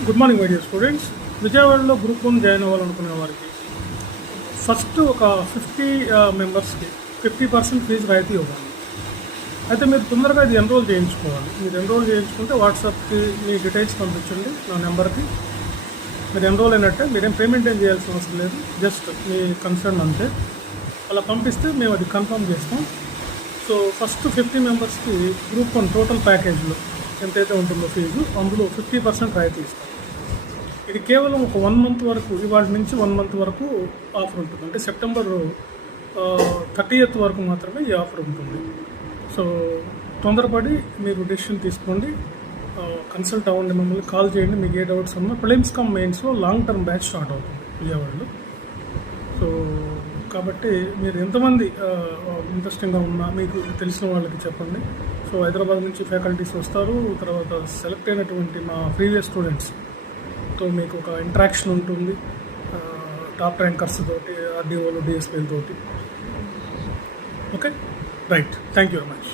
Good morning my dear students. విజయవాడలో group 1 join అవ్వాలనుకునే వారికి first ఒక 50 మెంబర్స్కి 50% ఫీజు రాయితీ ఇవ్వాలి. అయితే మీరు తొందరగా ఇది ఎన్రోల్ చేయించుకోవాలి. మీరు ఎన్రోల్ చేయించుకుంటే వాట్సాప్కి మీ డీటెయిల్స్ పంపించండి నా నెంబర్కి. మీరు ఎన్రోల్ అయినట్టే, మీరేం పేమెంట్ ఏం చేయాల్సిన అవసరం లేదు, జస్ట్ మీ కన్సర్న్ అంతే. అలా పంపిస్తే మేము అది కన్ఫర్మ్ చేస్తాం. సో ఫస్ట్ 50 మెంబర్స్కి గ్రూప్ 1 టోటల్ ప్యాకేజ్లో ఎంతైతే ఉంటుందో ఫీజు, అందులో 50% రాయితీ ఇస్తాం. ఇది కేవలం ఒక 1 మంత్ వరకు, ఇవాళ నుంచి 1 మంత్ వరకు ఆఫర్ ఉంటుంది. అంటే సెప్టెంబర్ 30th వరకు మాత్రమే ఈ ఆఫర్ ఉంటుంది. సో తొందరపడి మీరు డెసిషన్ తీసుకోండి, కన్సల్ట్ అవ్వండి, మమ్మల్ని కాల్ చేయండి. మీకు ఏ డౌట్స్ ఉన్నా ప్రిలిమ్స్ కమ్ మెయిన్స్లో లాంగ్ టర్మ్ బ్యాచ్ స్టార్ట్ అవుతుంది విజయవాడలో. సో కాబట్టి మీరు ఎంతమంది ఇంట్రెస్టింగ్గా ఉన్నా మీకు తెలిసిన వాళ్ళకి చెప్పండి. సో హైదరాబాద్ నుంచి ఫ్యాకల్టీస్ వస్తారు, తర్వాత సెలెక్ట్ అయినటువంటి మా ప్రీవియస్ స్టూడెంట్స్తో మీకు ఒక ఇంటరాక్షన్ ఉంటుంది, టాప్ ర్యాంకర్స్ తోటి, ఆర్డీఓలు, డిఎస్పీల తోటి. Okay, right. Thank you very much.